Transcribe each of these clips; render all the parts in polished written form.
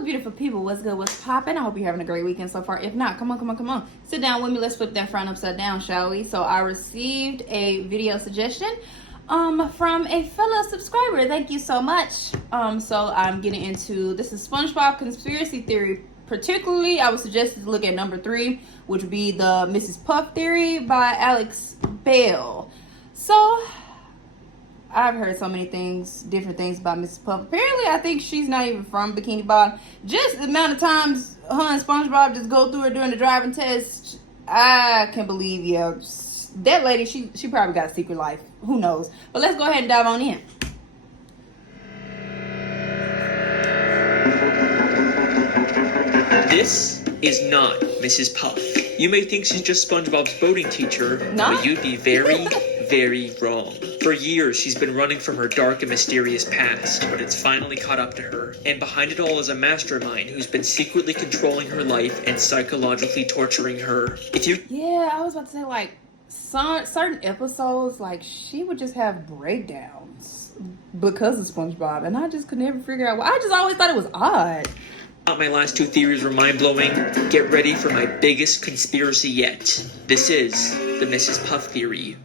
Hello, beautiful people. What's good? What's poppin'? I hope you're having a great weekend so far. If not, come on. Sit down with me. Let's flip that front upside down, shall we? So I received a video suggestion from a fellow subscriber. Thank you so much. So I'm getting into, this is SpongeBob conspiracy theory. Particularly, I was suggested to look at number 3, which would be the Mrs.Puff theory by Alex Bell. So I've heard so many things, different things about Mrs. Puff. Apparently, I think she's not even from Bikini Bottom. Just the amount of times her and SpongeBob just go through it during the driving test, I can't believe, yeah, that lady, she probably got a secret life. Who knows? But let's go ahead and dive on in. This is not Mrs. Puff. You may think she's just SpongeBob's boating teacher, but you'd be very, very wrong. For years, she's been running from her dark and mysterious past, but it's finally caught up to her. And behind it all is a mastermind who's been secretly controlling her life and psychologically torturing her. Yeah, I was about to say, like, certain episodes, like, she would just have breakdowns because of SpongeBob, and I just could never figure out why. I just always thought it was odd. My last 2 theories were mind-blowing. Get ready for my biggest conspiracy yet. This is the Mrs. Puff theory.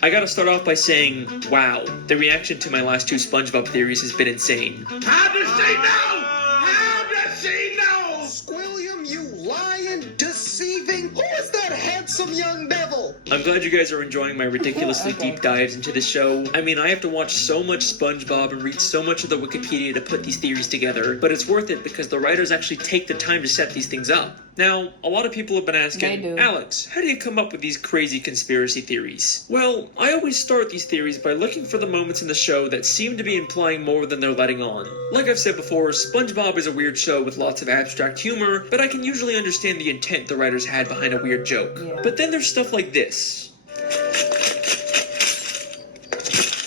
I gotta start off by saying, wow, the reaction to my last 2 SpongeBob theories has been insane. How does she know? How does she know? Squilliam, you lying, deceiving, who is that handsome young devil? I'm glad you guys are enjoying my ridiculously deep dives into the show. I mean, I have to watch so much SpongeBob and read so much of the Wikipedia to put these theories together, but it's worth it because the writers actually take the time to set these things up. Now, a lot of people have been asking, Alex, how do you come up with these crazy conspiracy theories? Well, I always start these theories by looking for the moments in the show that seem to be implying more than they're letting on. Like I've said before, SpongeBob is a weird show with lots of abstract humor, but I can usually understand the intent the writers had behind a weird joke. Yeah. But then there's stuff like this.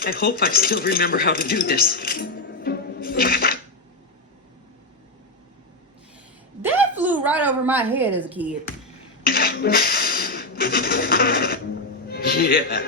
I hope I still remember how to do this. That flew right over my head as a kid. Yeah.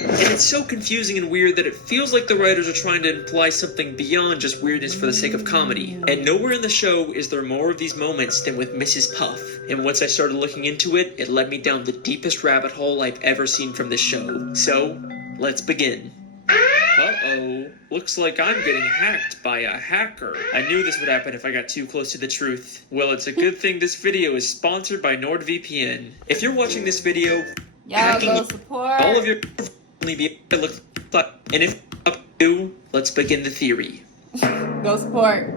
And it's so confusing and weird that it feels like the writers are trying to imply something beyond just weirdness for the sake of comedy. And nowhere in the show is there more of these moments than with Mrs. Puff. And once I started looking into it, it led me down the deepest rabbit hole I've ever seen from this show. So, let's begin. Uh-oh. Looks like I'm getting hacked by a hacker. I knew this would happen if I got too close to the truth. Well, it's a good thing this video is sponsored by NordVPN. If you're watching this video, y'all go support all of your be look like, and if you, let's begin the theory. Go support.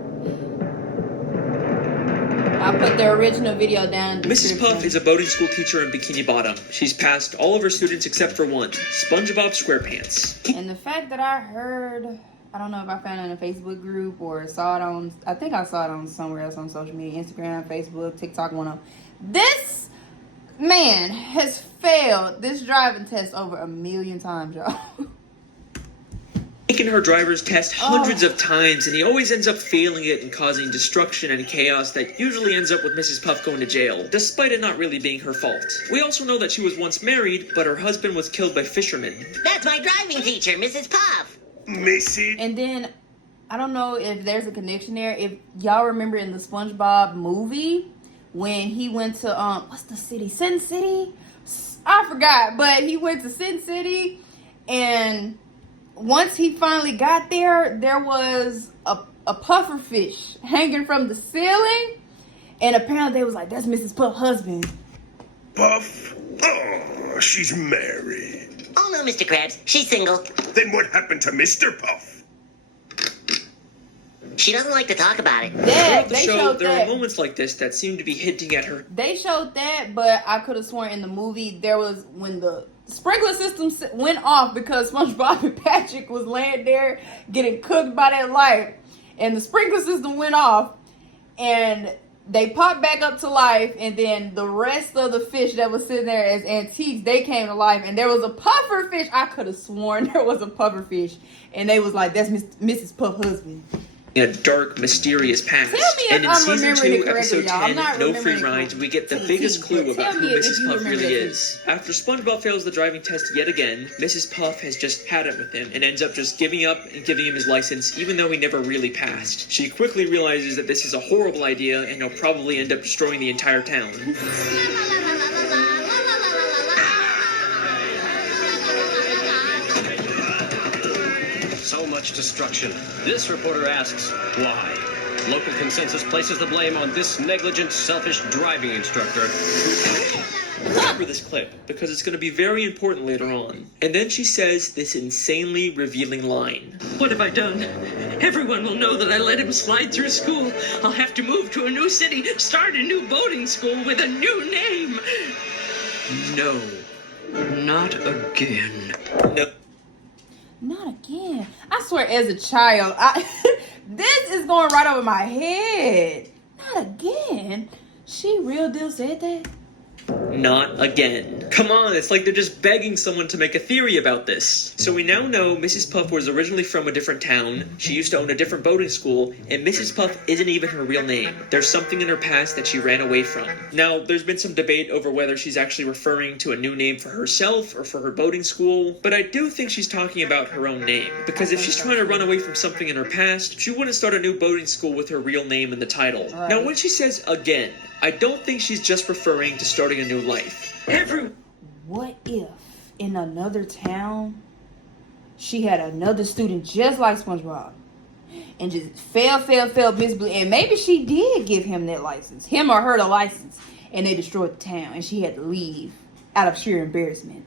I'll put the original video down in the Mrs. Puff is a boating school teacher in Bikini Bottom. She's passed all of her students except for one, SpongeBob SquarePants. And the fact that I heard, I don't know if I found it in a Facebook group or saw it on, I think I saw it on somewhere else on social media, Instagram, Facebook, TikTok, one of them. This man has failed this driving test over 1 million times, y'all. Taken her driver's test hundreds of times, and he always ends up failing it and causing destruction and chaos that usually ends up with Mrs. Puff going to jail, despite it not really being her fault. We also know that she was once married, but her husband was killed by fishermen. That's my driving teacher, Mrs. Puff. Missy. And then, I don't know if there's a connection there. If y'all remember in the SpongeBob movie, when he went to, what's the city? Sin City? I forgot, but he went to Sin City, and once he finally got there, there was a puffer fish hanging from the ceiling, and apparently they was like, that's Mrs. Puff's husband. Puff? Oh, she's married. Oh no, Mr. Krabs, she's single. Then what happened to Mr. Puff? She doesn't like to talk about it. Yeah, Throughout the show, there are moments like this that seem to be hinting at her. They showed that, but I could have sworn in the movie there was when the sprinkler system went off because SpongeBob and Patrick was laying there getting cooked by that light, and the sprinkler system went off, and they popped back up to life, and then the rest of the fish that was sitting there as antiques, they came to life, and there was a puffer fish. I could have sworn there was a puffer fish, and they was like, that's Mrs. Puff's husband. a dark, mysterious past. Tell me if And in I'm season remembering 2, it correctly, episode y'all. I'm 10, not No Free remembering it Rides, we get the to the biggest T. clue Tell about who me if Mrs. you Puff remember really that. is. After SpongeBob fails the driving test yet again, Mrs. Puff has just had it with him and ends up just giving up and giving him his license even though he never really passed. She quickly realizes that this is a horrible idea and he'll probably end up destroying the entire town. So much destruction. This reporter asks, why? Local consensus places the blame on this negligent, selfish driving instructor. Remember this clip, because it's going to be very important later on. And then she says this insanely revealing line. What have I done? Everyone will know that I let him slide through school. I'll have to move to a new city, start a new boating school with a new name. No, not again. No. Not again. I swear, as a child, this is going right over my head. Not again. She real deal said that? Not again. Come on, it's like they're just begging someone to make a theory about this. So we now know Mrs. Puff was originally from a different town, she used to own a different boating school, and Mrs. Puff isn't even her real name. There's something in her past that she ran away from. Now, there's been some debate over whether she's actually referring to a new name for herself or for her boating school, but I do think she's talking about her own name. Because if she's trying to run away from something in her past, she wouldn't start a new boating school with her real name in the title. Right. Now, when she says again, I don't think she's just referring to starting a new life. What if in another town she had another student just like SpongeBob and just fail miserably, and maybe she did give him that license, him or her the license, and they destroyed the town and she had to leave out of sheer embarrassment?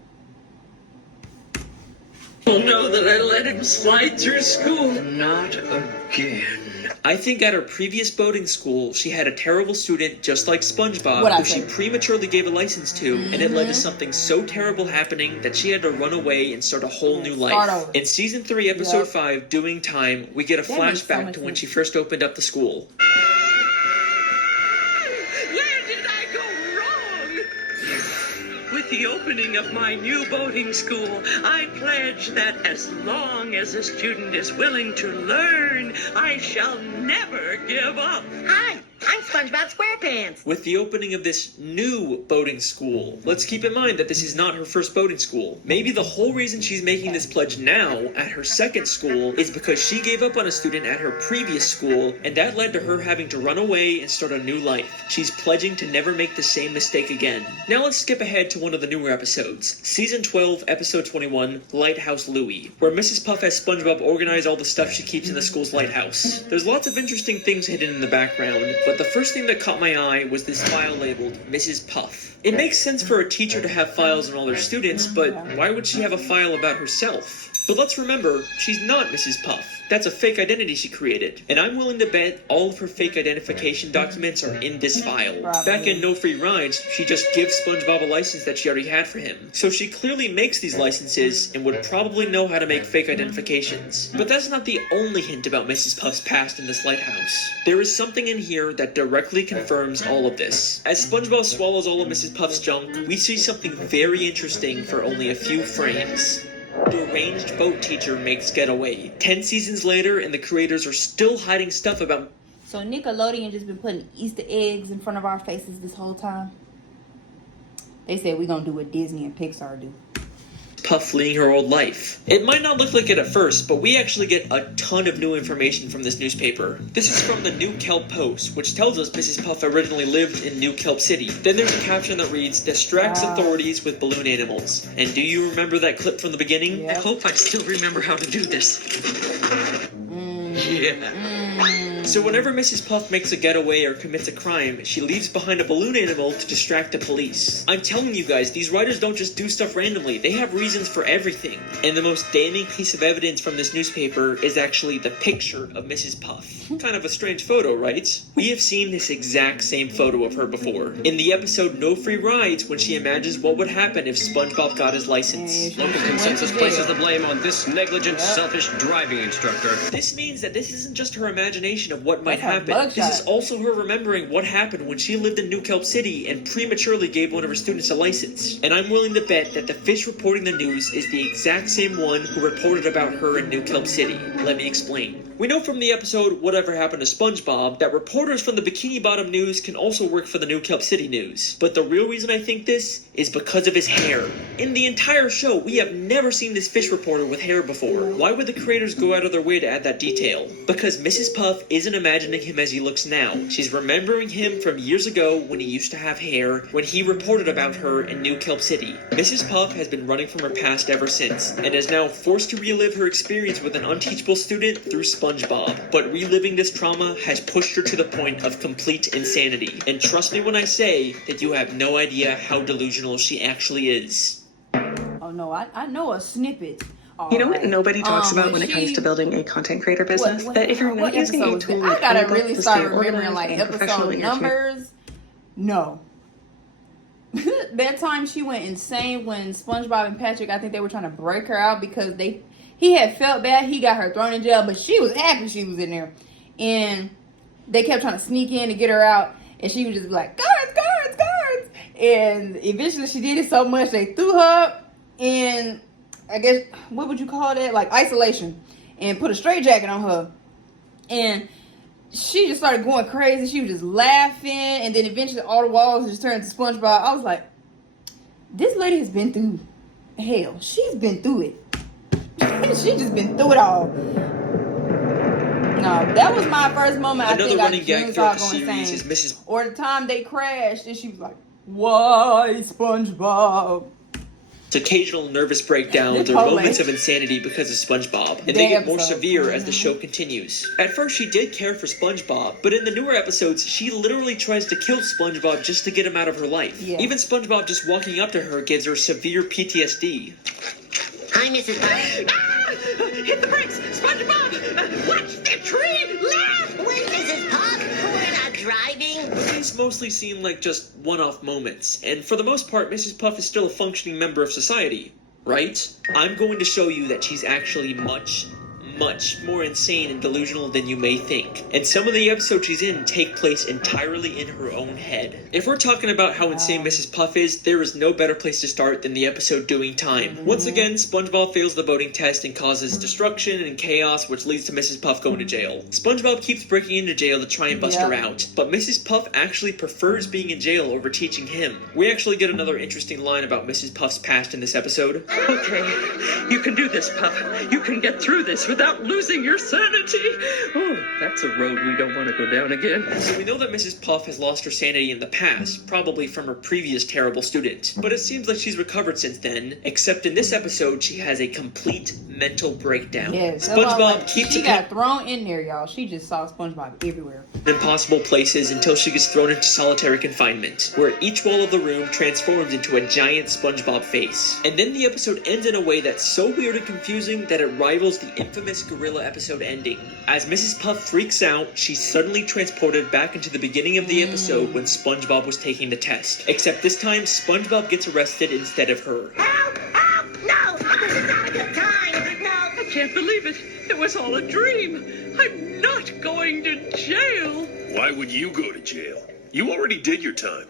Will know that I let him slide through school. Not again. I think at her previous boating school, she had a terrible student just like SpongeBob What I who she think. prematurely gave a license to, and it led to something so terrible happening that she had to run away and start a whole new Start life. over. In season 3, episode Yep. 5, Doing Time, we get a That makes so flashback much to when sense. she first opened up the school. Where did I go wrong? With the opening of my new boating school, I pledge that as long as a student is willing to learn, I shall never give up. Hi, I'm SpongeBob SquarePants. With the opening of this new boating school, let's keep in mind that this is not her first boating school. Maybe the whole reason she's making this pledge now at her second school is because she gave up on a student at her previous school, and that led to her having to run away and start a new life. She's pledging to never make the same mistake again. Now let's skip ahead to one of the newer episodes. Season 12, episode 21, Lighthouse Louie, where Mrs. Puff has SpongeBob organize all the stuff she keeps in the school's lighthouse. There's lots of interesting things hidden in the background, but the first thing that caught my eye was this file labeled Mrs. Puff. It makes sense for a teacher to have files on all their students, but why would she have a file about herself? But let's remember, she's not Mrs. Puff. That's a fake identity she created. And I'm willing to bet all of her fake identification documents are in this file. Back in No Free Rides, she just gives SpongeBob a license that she already had for him. So she clearly makes these licenses and would probably know how to make fake identifications. But that's not the only hint about Mrs. Puff's past in this lighthouse. There is something in here that directly confirms all of this. As SpongeBob swallows all of Mrs. Puff's junk, we see something very interesting for only a few frames. The arranged boat teacher makes getaway. 10 seasons later, and the creators are still hiding stuff about... So Nickelodeon just been putting Easter eggs in front of our faces this whole time. They said we're gonna do what Disney and Pixar do. Puff fleeing her old life. It might not look like it at first, but we actually get a ton of new information from this newspaper. This is from the New Kelp Post, which tells us Mrs. Puff originally lived in New Kelp City. Then there's a caption that reads, distracts authorities with balloon animals. And do you remember that clip from the beginning? Yeah. I hope I still remember how to do this. Yeah. So whenever Mrs. Puff makes a getaway or commits a crime, she leaves behind a balloon animal to distract the police. I'm telling you guys, these writers don't just do stuff randomly. They have reasons for everything. And the most damning piece of evidence from this newspaper is actually the picture of Mrs. Puff. Kind of a strange photo, right? We have seen this exact same photo of her before. In the episode No Free Rides, when she imagines what would happen if SpongeBob got his license. Local consensus places the blame on this negligent, selfish driving instructor. This means that this isn't just her imagination of what might That's her happen. This is mugshot. also her remembering what happened when she lived in New Kelp City and prematurely gave one of her students a license. And I'm willing to bet that the fish reporting the news is the exact same one who reported about her in New Kelp City. Let me explain. We know from the episode Whatever Happened to SpongeBob that reporters from the Bikini Bottom News can also work for the New Kelp City News. But the real reason I think this is because of his hair. In the entire show, we have never seen this fish reporter with hair before. Why would the creators go out of their way to add that detail? Because Mrs. Puff isn't imagining him as he looks now. She's remembering him from years ago when he used to have hair, when he reported about her in New Kelp City. Mrs. Puff has been running from her past ever since, and is now forced to relive her experience with an unteachable student through SpongeBob. But reliving this trauma has pushed her to the point of complete insanity. And trust me when I say that you have no idea how delusional she actually is. Oh no, I know a snippet. You know what nobody talks about when it comes to building a content creator business? That if you're not using a tool I like gotta Playbook really to start stay remembering organized like and professional episode in your numbers. No. That time she went insane when SpongeBob and Patrick, I think they were trying to break her out because he had felt bad. He got her thrown in jail, but she was happy she was in there. And they kept trying to sneak in to get her out. And she would just be like, guards, guards, guards. And eventually she did it so much they threw her in, I guess, what would you call that? Like isolation. And put a straitjacket on her. And she just started going crazy. She was just laughing. And then eventually all the walls just turned to SpongeBob. I was like, this lady has been through hell. She's been through it. She just been through it all. No, that was my first moment. Another I think running I gag just throughout started the going series insane. is Mrs. Or the time they crashed and she was like, why, SpongeBob? It's occasional nervous breakdowns or Totally. moments of insanity because of SpongeBob, and they Big get more episode. severe as the show continues. At first, she did care for SpongeBob, but in the newer episodes, she literally tries to kill SpongeBob just to get him out of her life. Yeah. Even SpongeBob just walking up to her gives her severe PTSD. Hi, Mrs. Puff. Ah! Hit the brakes! SpongeBob! Watch the tree! Laugh! Wait, Mrs. Puff, we're not driving. But these mostly seem like just one-off moments, and for the most part, Mrs. Puff is still a functioning member of society, right? I'm going to show you that she's actually much more insane and delusional than you may think. And some of the episodes she's in take place entirely in her own head. If we're talking about how insane Mrs. Puff is, there is no better place to start than the episode Doing Time. Once again, SpongeBob fails the voting test and causes destruction and chaos, which leads to Mrs. Puff going to jail. SpongeBob keeps breaking into jail to try and bust her out, but Mrs. Puff actually prefers being in jail over teaching him. We actually get another interesting line about Mrs. Puff's past in this episode. Okay, you can do this, Puff. You can get through this without losing your sanity. Oh, that's a road we don't want to go down again. So we know that Mrs. Puff has lost her sanity in the past, probably from her previous terrible student. But it seems like she's recovered since then, except in this episode she has a complete mental breakdown. Yes, SpongeBob keeps she got thrown in there, y'all. She just saw SpongeBob everywhere. impossible places until she gets thrown into solitary confinement, where each wall of the room transforms into a giant SpongeBob face. And then the episode ends in a way that's so weird and confusing that it rivals the infamous gorilla episode ending. As Mrs. Puff freaks out, she's suddenly transported back into the beginning of the episode when SpongeBob was taking the test. Except this time, SpongeBob gets arrested instead of her. Help! Help! No! This is not a good time! No! I can't believe it. It was all a dream. I'm not going to jail. Why would you go to jail? You already did your time.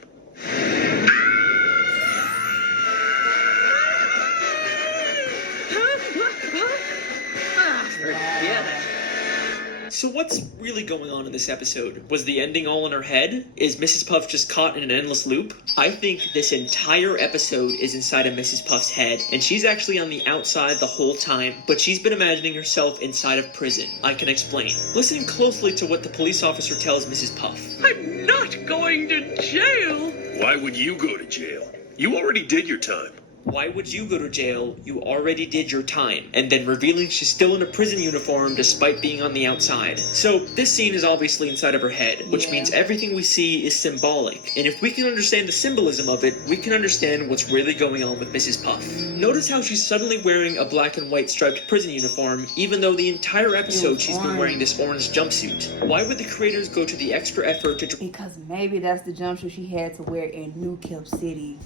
Forget it. So what's really going on in this episode? Was the ending all in her head? Is Mrs. Puff just caught in an endless loop? I think this entire episode is inside of Mrs. Puff's head, and she's actually on the outside the whole time, but she's been imagining herself inside of prison. I can explain. Listen closely to what the police officer tells Mrs. Puff. I'm not going to jail. Why would you go to jail? You already did your time. Why would you go to jail? You already did your time. And then revealing she's still in a prison uniform despite being on the outside. So this scene is obviously inside of her head, which means everything we see is symbolic. And if we can understand the symbolism of it, we can understand what's really going on with Mrs. Puff. Notice how she's suddenly wearing a black and white striped prison uniform, even though the entire episode she's been wearing this orange jumpsuit. Why would the creators go to the extra effort to Because maybe that's the jumpsuit she had to wear in New Kelp City.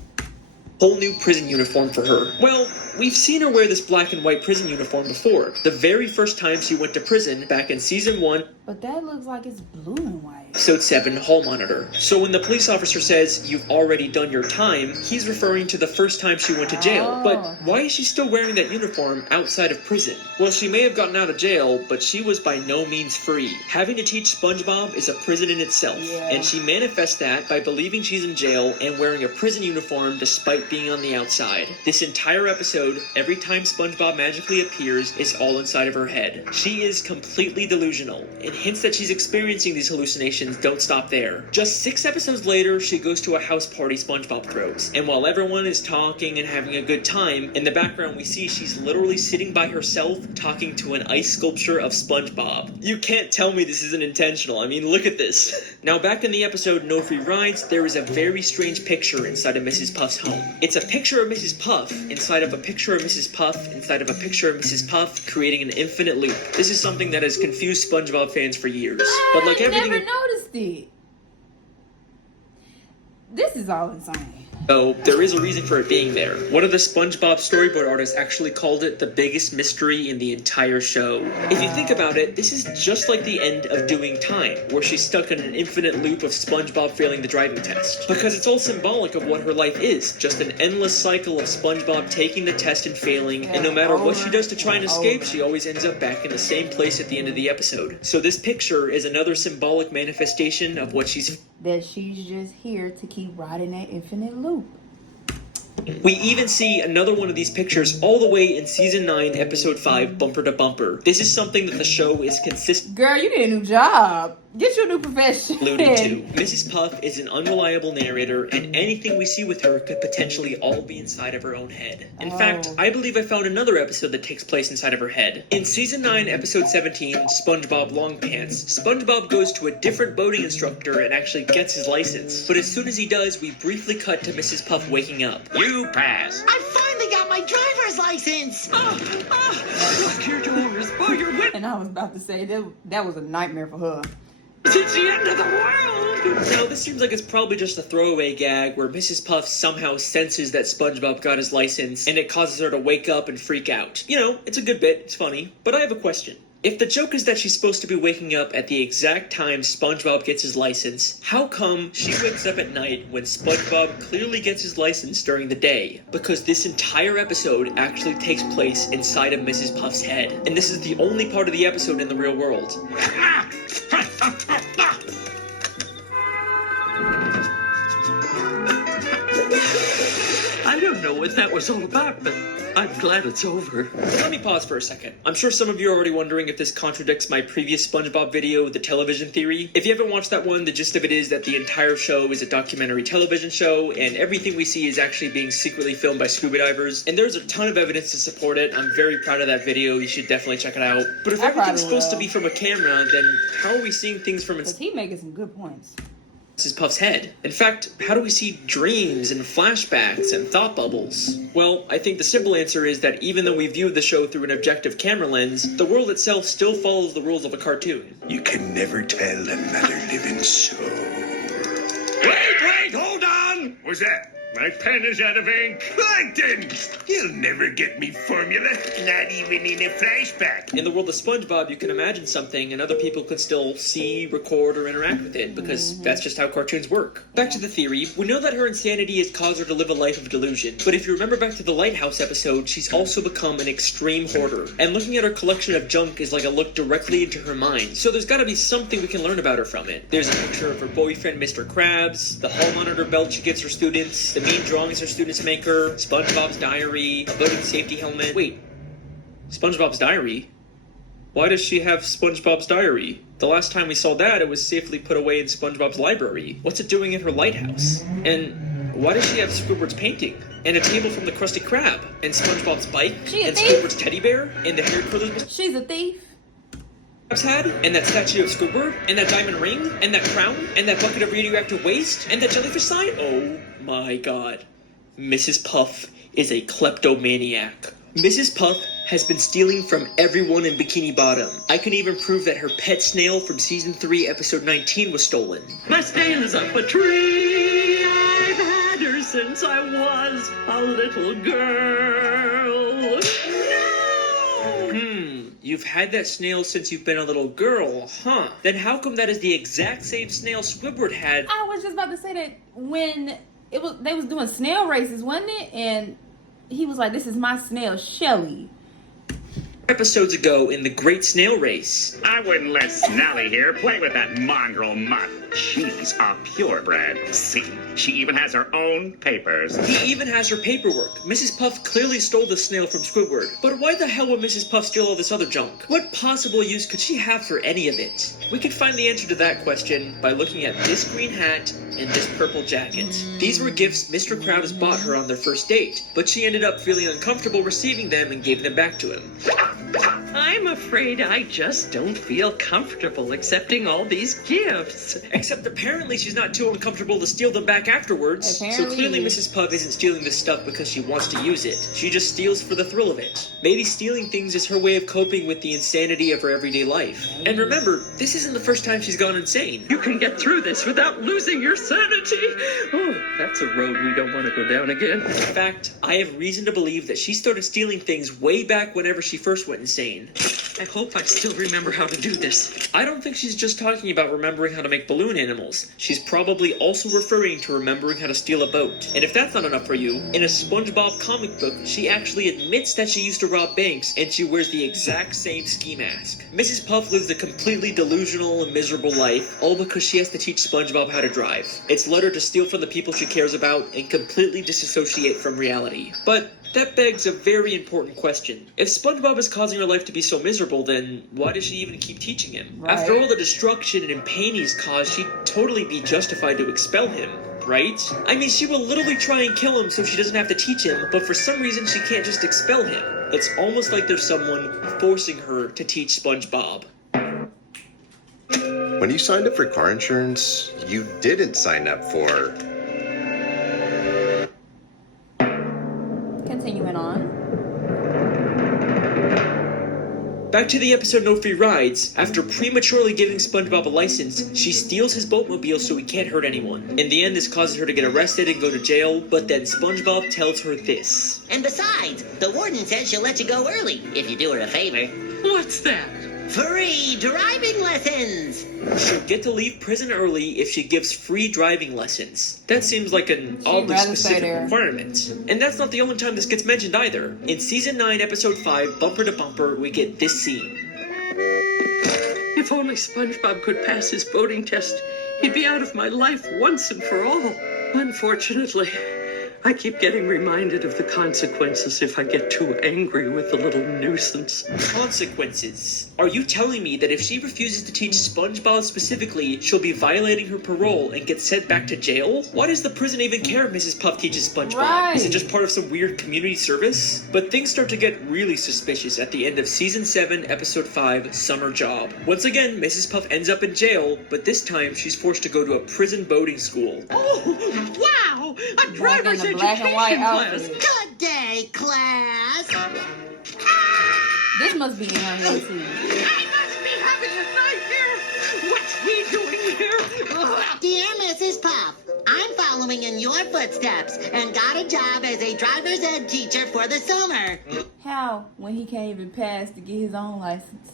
whole new prison uniform for her? Well, we've seen her wear this black and white prison uniform before. The very first time she went to prison back in season 1. But that looks like it's blue and white. Episode 7, Hall Monitor. So when the police officer says, "You've already done your time," he's referring to the first time she went to jail. But why is she still wearing that uniform outside of prison? Well, she may have gotten out of jail, but she was by no means free. Having to teach SpongeBob is a prison in itself, and she manifests that by believing she's in jail and wearing a prison uniform despite being on the outside. This entire episode, every time SpongeBob magically appears, is all inside of her head. She is completely delusional, and hints that she's experiencing these hallucinations don't stop there. Just 6 episodes later, she goes to a house party SpongeBob throws, and while everyone is talking and having a good time, in the background we see she's literally sitting by herself talking to an ice sculpture of SpongeBob. You can't tell me this isn't intentional. I mean, look at this. Now, back in the episode No Free Rides, there is a very strange picture inside of Mrs. Puff's home. It's a picture of Mrs. Puff inside of a picture of Mrs. Puff inside of a picture of Mrs. Puff, creating an infinite loop. This is something that has confused SpongeBob fans for years. But like everything, I never noticed it. This is all insane. So, there is a reason for it being there. One of the SpongeBob storyboard artists actually called it the biggest mystery in the entire show. If you think about it, this is just like the end of Doing Time, where she's stuck in an infinite loop of SpongeBob failing the driving test. Because it's all symbolic of what her life is, just an endless cycle of SpongeBob taking the test and failing, and no matter what she does to try and escape, she always ends up back in the same place at the end of the episode. So this picture is another symbolic manifestation of what she's... That she's just here to keep riding that infinite loop. We even see another one of these pictures all the way in Season 9, Episode 5, Bumper to Bumper. This is something that the show is consistent... Girl, you need a new job. Get you a new profession. ...alluding to. Mrs. Puff is an unreliable narrator, and anything we see with her could potentially all be inside of her own head. In fact, I believe I found another episode that takes place inside of her head. In Season 9, Episode 17, SpongeBob Long Pants, SpongeBob goes to a different boating instructor and actually gets his license. But as soon as he does, we briefly cut to Mrs. Puff waking up. You pass. I finally got my driver's license! Lock your doors, bar your windows. And I was about to say that was a nightmare for her. It's the end of the world! Now, this seems like it's probably just a throwaway gag where Mrs. Puff somehow senses that SpongeBob got his license, and it causes her to wake up and freak out. You know, it's a good bit, it's funny, but I have a question. If the joke is that she's supposed to be waking up at the exact time SpongeBob gets his license, how come she wakes up at night when SpongeBob clearly gets his license during the day? Because this entire episode actually takes place inside of Mrs. Puff's head, and this is the only part of the episode in the real world. I don't know what that was all about, but I'm glad it's over. Let me pause for a second. I'm sure some of you are already wondering if this contradicts my previous SpongeBob video, The Television Theory. If you haven't watched that one, the gist of it is that the entire show is a documentary television show, and everything we see is actually being secretly filmed by scuba divers, and there's a ton of evidence to support it. I'm very proud of that video. You should definitely check it out. But if everything's supposed to be from a camera, then how are we seeing things from Because he making some good points. Mrs. Puff's head? In fact, how do we see dreams and flashbacks and thought bubbles? Well, I think the simple answer is that even though we view the show through an objective camera lens, the world itself still follows the rules of a cartoon. You can never tell another living soul. Wait, hold on! What's that? My pen is out of ink. Plankton! You'll never get me formula, not even in a flashback. In the world of SpongeBob, you can imagine something and other people can still see, record, or interact with it, because that's just how cartoons work. Back to the theory, we know that her insanity has caused her to live a life of delusion, but if you remember back to the Lighthouse episode, she's also become an extreme hoarder, and looking at her collection of junk is like a look directly into her mind, so there's gotta be something we can learn about her from it. There's a picture of her boyfriend, Mr. Krabs, the hall monitor belt she gives her students, the mean drawings her students make her, SpongeBob's diary, a boating safety helmet. Wait, SpongeBob's diary? Why does she have SpongeBob's diary? The last time we saw that, it was safely put away in SpongeBob's library. What's it doing in her lighthouse? And why does she have Squidward's painting? And a table from the Krusty Krab? And SpongeBob's bike? And Squidward's teddy bear? And the hair curlers? She's a thief. Had, and that statue of Squidward, and that diamond ring, and that crown, and that bucket of radioactive waste, and that jellyfish sign? Oh my god. Mrs. Puff is a kleptomaniac. Mrs. Puff has been stealing from everyone in Bikini Bottom. I can even prove that her pet snail from Season 3, Episode 19 was stolen. My snail is up a tree. I've had her since I was a little girl. you've had that snail since you've been a little girl, huh? Then how come that is the exact same snail Squidward had? I was just about to say that when they was doing snail races, wasn't it? And he was like, "This is my snail, Shelly." Episodes ago in the Great Snail Race. I wouldn't let Snally here play with that mongrel mutt. She's a purebred. See, she even has her own papers. He even has her paperwork. Mrs. Puff clearly stole the snail from Squidward. But why the hell would Mrs. Puff steal all this other junk? What possible use could she have for any of it? We could find the answer to that question by looking at this green hat and this purple jacket. These were gifts Mr. Krabs bought her on their first date, but she ended up feeling uncomfortable receiving them and gave them back to him. I'm afraid I just don't feel comfortable accepting all these gifts. Except apparently she's not too uncomfortable to steal them back afterwards. Apparently. So clearly Mrs. Puff isn't stealing this stuff because she wants to use it. She just steals for the thrill of it. Maybe stealing things is her way of coping with the insanity of her everyday life. And remember, this isn't the first time she's gone insane. You can get through this without losing your sanity. Oh, that's a road we don't want to go down again. In fact, I have reason to believe that she started stealing things way back whenever she first went insane. I hope I still remember how to do this. I don't think she's just talking about remembering how to make balloon animals. She's probably also referring to remembering how to steal a boat. And if that's not enough for you, in a SpongeBob comic book, she actually admits that she used to rob banks, and she wears the exact same ski mask. Mrs. Puff lives a completely delusional and miserable life, all because she has to teach SpongeBob how to drive. It's led her to steal from the people she cares about and completely disassociate from reality. But that begs a very important question. If SpongeBob is causing her life to be so miserable, then why does she even keep teaching him? Right. After all the destruction and pain he's caused, she'd totally be justified to expel him, right? I mean, she will literally try and kill him so she doesn't have to teach him, but for some reason she can't just expel him. It's almost like there's someone forcing her to teach SpongeBob. When you signed up for car insurance, you didn't sign up for... Continuing on. Back to the episode No Free Rides. After prematurely giving SpongeBob a license, she steals his boatmobile so he can't hurt anyone. In the end, this causes her to get arrested and go to jail, but then SpongeBob tells her this. And besides, the warden says she'll let you go early if you do her a favor. What's that? Free driving lessons! She'll get to leave prison early if she gives free driving lessons. That seems like an oddly rather stay specific there. requirement. And that's not the only time this gets mentioned either. In Season 9, Episode 5, Bumper to Bumper, we get this scene. If only SpongeBob could pass his boating test, he'd be out of my life once and for all. Unfortunately, I keep getting reminded of the consequences if I get too angry with the little nuisance. Consequences? Are you telling me that if she refuses to teach SpongeBob specifically, she'll be violating her parole and get sent back to jail? Why does the prison even care if Mrs. Puff teaches SpongeBob? Right. Is it just part of some weird community service? But things start to get really suspicious at the end of Season 7, Episode 5, Summer Job. Once again, Mrs. Puff ends up in jail, but this time she's forced to go to a prison boating school. Oh, wow! A driver's in a black and white education outfit. class. Good day, class! This must be in her head too. I must be having a nightmare! What's he doing here? Ugh. Dear Mrs. Puff, I'm following in your footsteps and got a job as a driver's ed teacher for the summer. How when he can't even pass to get his own license?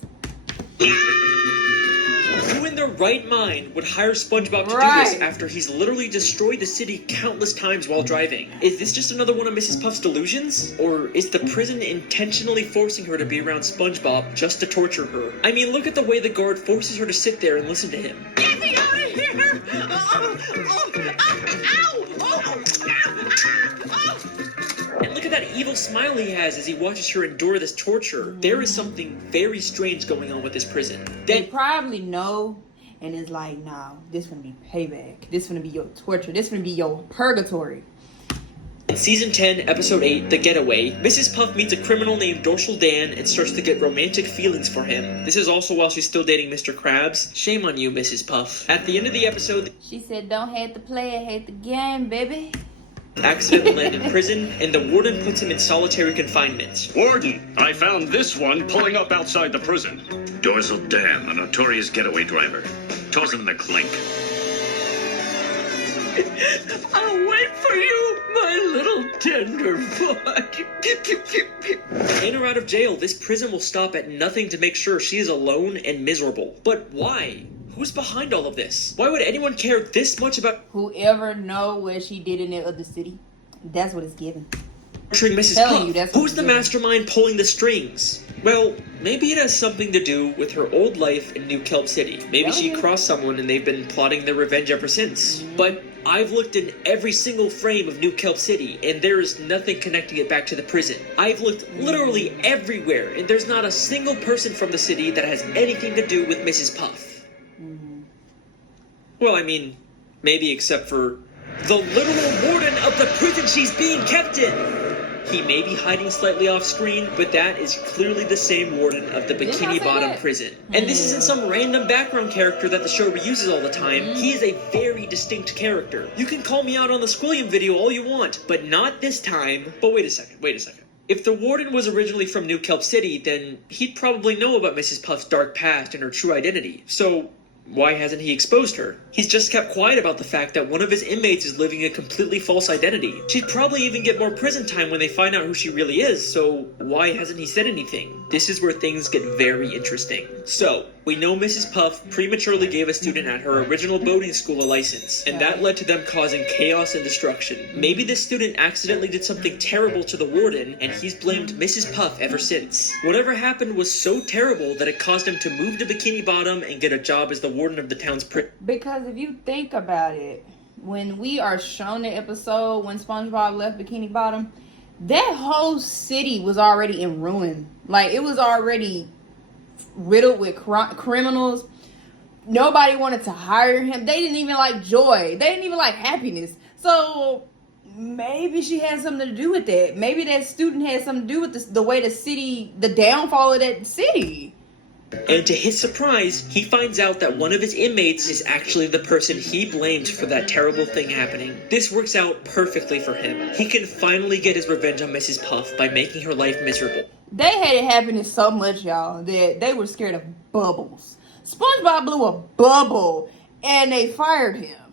Who in their right mind would hire SpongeBob to do Right. this after he's literally destroyed the city countless times while driving? Is this just another one of Mrs. Puff's delusions? Or is the prison intentionally forcing her to be around SpongeBob just to torture her? I mean, look at the way the guard forces her to sit there and listen to him. Get me out of here! And look at that evil smile he has as he watches her endure this torture. There is something very strange going on with this prison. They probably know, and it's like, nah, this gonna be payback. This gonna be your torture. This gonna be your purgatory. In Season 10, Episode 8, The Getaway, Mrs. Puff meets a criminal named Dorsal Dan and starts to get romantic feelings for him. This is also while she's still dating Mr. Krabs. Shame on you, Mrs. Puff. At the end of the episode, She said, "Don't hate the player, hate the game, baby." accidentally land in prison, and the warden puts him in solitary confinement. Warden, I found this one pulling up outside the prison. Dorsal Dan, a notorious getaway driver. Toss him the clink. I'll wait for you, my little tenderfoot. In or out of jail, this prison will stop at nothing to make sure she is alone and miserable. But why? Who's behind all of this? Why would anyone care this much about whoever know what she did in the other city? That's what it's given. torturing Mrs. Puff? Who's the mastermind pulling the strings? Well, maybe it has something to do with her old life in New Kelp City. Maybe she crossed someone and they've been plotting their revenge ever since. But I've looked in every single frame of New Kelp City, and there is nothing connecting it back to the prison. I've looked literally everywhere, and there's not a single person from the city that has anything to do with Mrs. Puff. Well, I mean, maybe except for the literal warden of the prison she's being kept in. He may be hiding slightly off screen, but that is clearly the same warden of the Bikini Bottom prison. And this isn't some random background character that the show reuses all the time. He is a very distinct character. You can call me out on the Squilliam video all you want, but not this time. But wait a second. If the warden was originally from New Kelp City, then he'd probably know about Mrs. Puff's dark past and her true identity. So why hasn't he exposed her? He's just kept quiet about the fact that one of his inmates is living a completely false identity. She'd probably even get more prison time when they find out who she really is, so why hasn't he said anything? This is where things get very interesting. So, we know Mrs. Puff prematurely gave a student at her original boating school a license, and that led to them causing chaos and destruction. Maybe this student accidentally did something terrible to the warden, and he's blamed Mrs. Puff ever since. Whatever happened was so terrible that it caused him to move to Bikini Bottom and get a job as the warden of the town's prison. Because if you think about it, when we are shown the episode when SpongeBob left Bikini Bottom, that whole city was already in ruin. Like, it was already riddled with criminals. Nobody wanted to hire him. They didn't even like joy. They didn't even like happiness. So maybe she had something to do with that. Maybe that student had something to do with the way the city, the downfall of that city. And to his surprise, he finds out that one of his inmates is actually the person he blamed for that terrible thing happening. This works out perfectly for him. He can finally get his revenge on Mrs. Puff by making her life miserable. They hated happiness so much, y'all, that they were scared of bubbles. SpongeBob blew a bubble, and they fired him.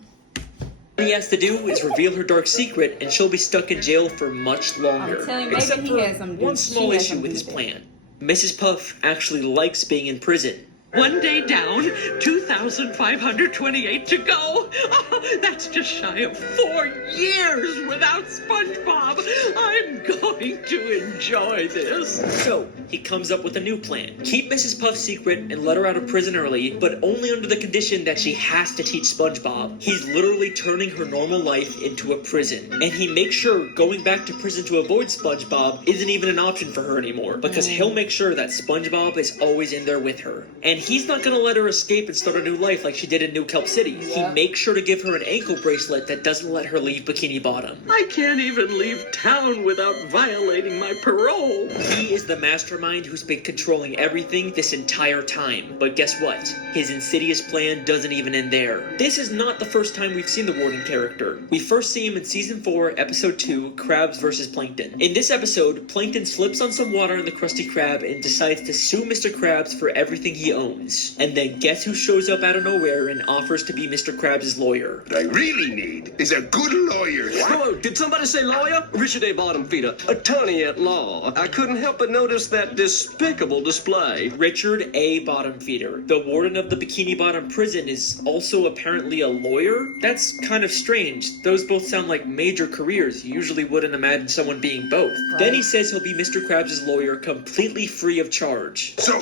All he has to do is reveal her dark secret, and she'll be stuck in jail for much longer. I'm telling you, Except maybe for he has some one small issue with his plan. Mrs. Puff actually likes being in prison. One day down, 2,528 to go. Oh, that's just shy of 4 years without SpongeBob. I'm going to enjoy this. So, he comes up with a new plan. Keep Mrs. Puff's secret and let her out of prison early, but only under the condition that she has to teach SpongeBob. He's literally turning her normal life into a prison. And he makes sure going back to prison to avoid SpongeBob isn't even an option for her anymore, because he'll make sure that SpongeBob is always in there with her. And he's not gonna let her escape and start a new life like she did in New Kelp City. He makes sure to give her an ankle bracelet that doesn't let her leave Bikini Bottom. I can't even leave town without violating my parole. He is the mastermind who's been controlling everything this entire time. But guess what? His insidious plan doesn't even end there. This is not the first time we've seen the warden character. We first see him in Season 4, Episode 2, Crabs vs. Plankton. In this episode, Plankton slips on some water in the Krusty Krab and decides to sue Mr. Krabs for everything he owns. And then guess who shows up out of nowhere and offers to be Mr. Krabs' lawyer? What I really need is a good lawyer. Whoa, did somebody say lawyer? Richard A. Bottomfeeder, attorney at law. I couldn't help but notice that despicable display. Richard A. Bottomfeeder, the warden of the Bikini Bottom prison, is also apparently a lawyer? That's kind of strange. Those both sound like major careers. You usually wouldn't imagine someone being both. Right. Then he says he'll be Mr. Krabs' lawyer completely free of charge. So,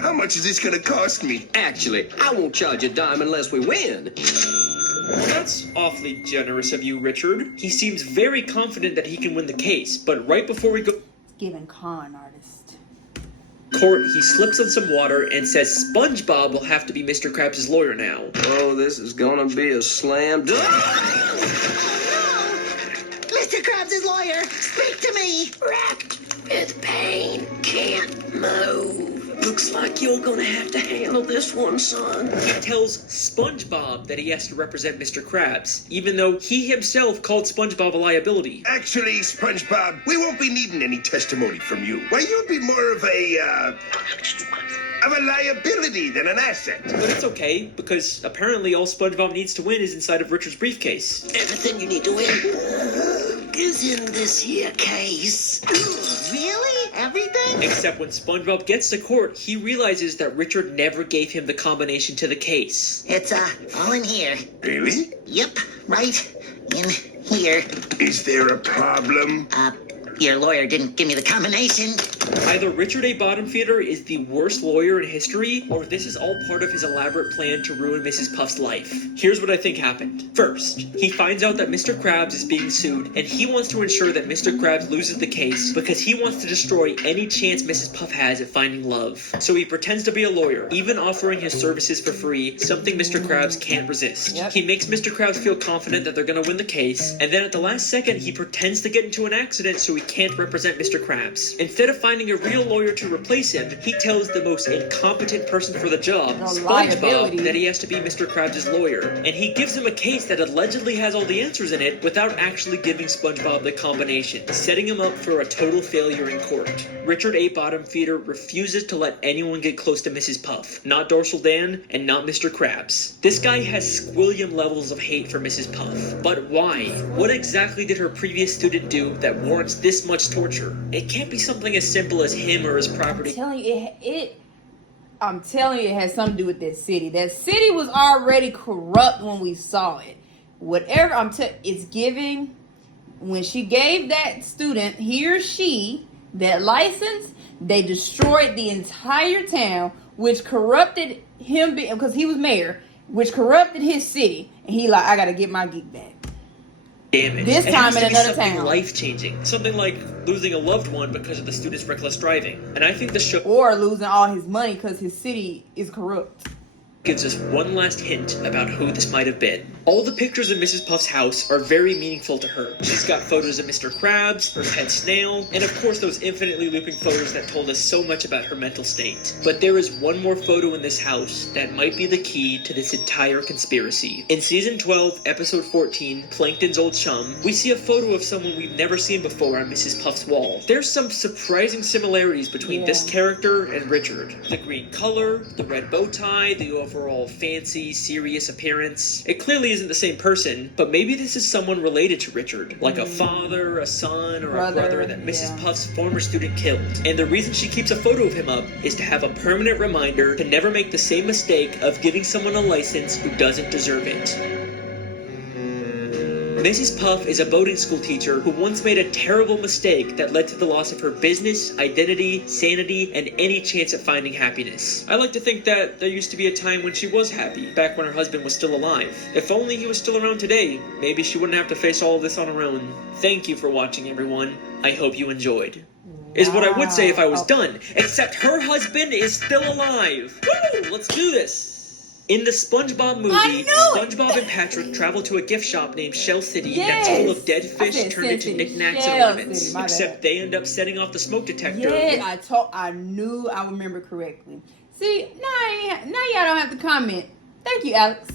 how much is this gonna cost me? Actually, I won't charge a dime unless we win. That's awfully generous of you, Richard. He seems very confident that he can win the case, but right before we go... Giving con artist. Court, he slips on some water and says SpongeBob will have to be Mr. Krabs' lawyer now. Oh, this is gonna be a slam dunk. Mr. Krabs' lawyer, speak to me. Racked with pain, can't move. Looks like you're gonna have to handle this one, son. He tells SpongeBob that he has to represent Mr. Krabs, even though he himself called SpongeBob a liability. Actually, SpongeBob, we won't be needing any testimony from you. Well, you'll be more of a, of a liability than an asset. But it's okay, because apparently all SpongeBob needs to win is inside of Richard's briefcase. Everything you need to win is in this here case. Really? Everything? Except when SpongeBob gets to court, he realizes that Richard never gave him the combination to the case. It's, all in here. Really? Yep, right in here. Is there a problem? Your lawyer didn't give me the combination. Either Richard A. Bottomfeeder is the worst lawyer in history, or this is all part of his elaborate plan to ruin Mrs. Puff's life. Here's what I think happened. First, he finds out that Mr. Krabs is being sued, and he wants to ensure that Mr. Krabs loses the case because he wants to destroy any chance Mrs. Puff has at finding love. So he pretends to be a lawyer, even offering his services for free, something Mr. Krabs can't resist. Yep. He makes Mr. Krabs feel confident that they're going to win the case, and then at the last second, he pretends to get into an accident so he can't represent Mr. Krabs. Instead of finding a real lawyer to replace him, he tells the most incompetent person for the job, SpongeBob, that he has to be Mr. Krabs' lawyer. And he gives him a case that allegedly has all the answers in it without actually giving SpongeBob the combination, setting him up for a total failure in court. Richard A. Bottomfeeder refuses to let anyone get close to Mrs. Puff, not Dorsal Dan, and not Mr. Krabs. This guy has squillion levels of hate for Mrs. Puff. But why? What exactly did her previous student do that warrants this much torture? It can't be something as simple as him or his property. I'm telling you, it has something to do with that city. That city was already corrupt when we saw it. Whatever it's giving. When she gave that student, he or she, that license, they destroyed the entire town, which corrupted him because he was mayor, which corrupted his city. And he like, I gotta get my gig back. Damage. This time in another town. Life-changing. Something like losing a loved one because of the student's reckless driving. And I think the show... Or losing all his money because his city is corrupt. Gives us one last hint about who this might have been. All the pictures of Mrs. Puff's house are very meaningful to her. She's got photos of Mr. Krabs, her pet snail, and of course those infinitely looping photos that told us so much about her mental state. But there is one more photo in this house that might be the key to this entire conspiracy. In Season 12, Episode 14, Plankton's Old Chum, we see a photo of someone we've never seen before on Mrs. Puff's wall. There's some surprising similarities between this character and Richard. The green color, the red bow tie, the overall fancy, serious appearance. It clearly isn't the same person, but maybe this is someone related to Richard, like a father, a son, or a brother that Mrs. Puff's former student killed. And the reason she keeps a photo of him up is to have a permanent reminder to never make the same mistake of giving someone a license who doesn't deserve it. Mrs. Puff is a boating school teacher who once made a terrible mistake that led to the loss of her business, identity, sanity, and any chance at finding happiness. I like to think that there used to be a time when she was happy, back when her husband was still alive. If only he was still around today, maybe she wouldn't have to face all of this on her own. Thank you for watching, everyone. I hope you enjoyed. Is what I would say if I was done, except her husband is still alive. Woo! Let's do this. In the SpongeBob movie, SpongeBob and Patrick travel to a gift shop named Shell City that's full of dead fish turned into knickknacks and ornaments. Except they end up setting off the smoke detector. Yeah, I knew I remember correctly. See, now y'all don't have to comment. Thank you, Alex.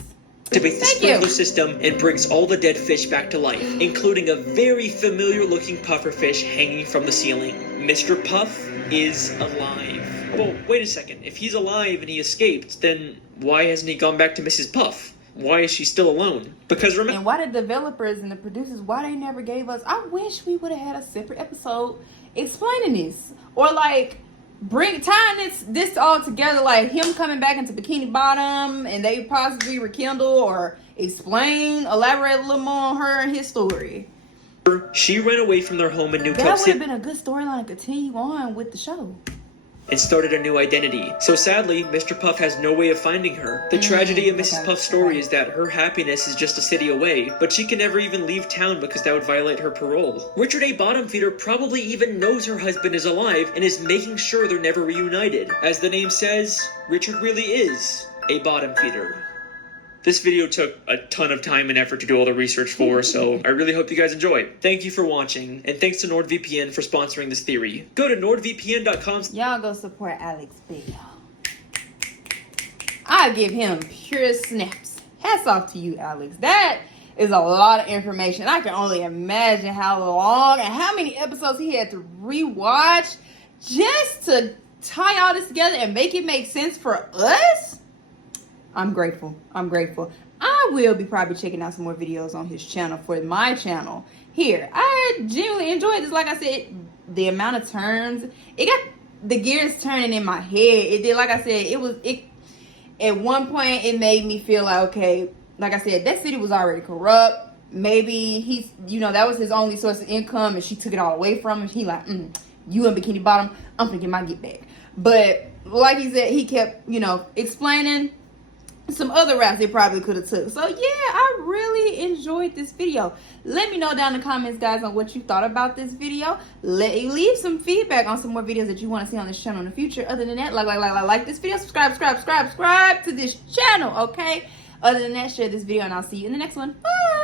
Activates the sprinkler system and brings all the dead fish back to life, including a very familiar looking pufferfish hanging from the ceiling. Mr. Puff is alive. Well, wait a second. If he's alive and he escaped, then why hasn't he gone back to Mrs. Puff? Why is she still alone? Because remember... And why the developers and the producers, why they never gave us... I wish we would have had a separate episode explaining this. Or like, tying this all together, like him coming back into Bikini Bottom and they possibly rekindle or elaborate a little more on her and his story. She ran away from their home in New That would have been a good storyline to continue on with the show. And started a new identity. So sadly, Mr. Puff has no way of finding her. The tragedy of Mrs. Puff's story is that her happiness is just a city away, but she can never even leave town because that would violate her parole. Richard A. Bottomfeeder probably even knows her husband is alive and is making sure they're never reunited. As the name says, Richard really is a bottom feeder. This video took a ton of time and effort to do all the research for, so I really hope you guys enjoyed. Thank you for watching, and thanks to NordVPN for sponsoring this theory. Go to nordvpn.com. Y'all go support Alex Bell. I give him pure snaps. Hats off to you, Alex. That is a lot of information. I can only imagine how long and how many episodes he had to rewatch just to tie all this together and make it make sense for us, I'm grateful. I'm grateful. I will be probably checking out some more videos on his channel for my channel here. I genuinely enjoyed this. Like I said, the amount of turns, it got the gears turning in my head. It did. Like I said, it at one point it made me feel like, okay, like I said, that city was already corrupt. Maybe he's, you know, that was his only source of income and she took it all away from him. He like, you in Bikini Bottom, I'm gonna get my get back. But like he said, he kept, you know, explaining some other routes they probably could have took. So yeah, I really enjoyed this video. Let me know down in the comments, guys, on what you thought about this video. Leave some feedback on some more videos that you want to see on this channel in the future. Other than that, like this video, subscribe to this channel, okay? Other than that, share this video and I'll see you in the next one. Bye.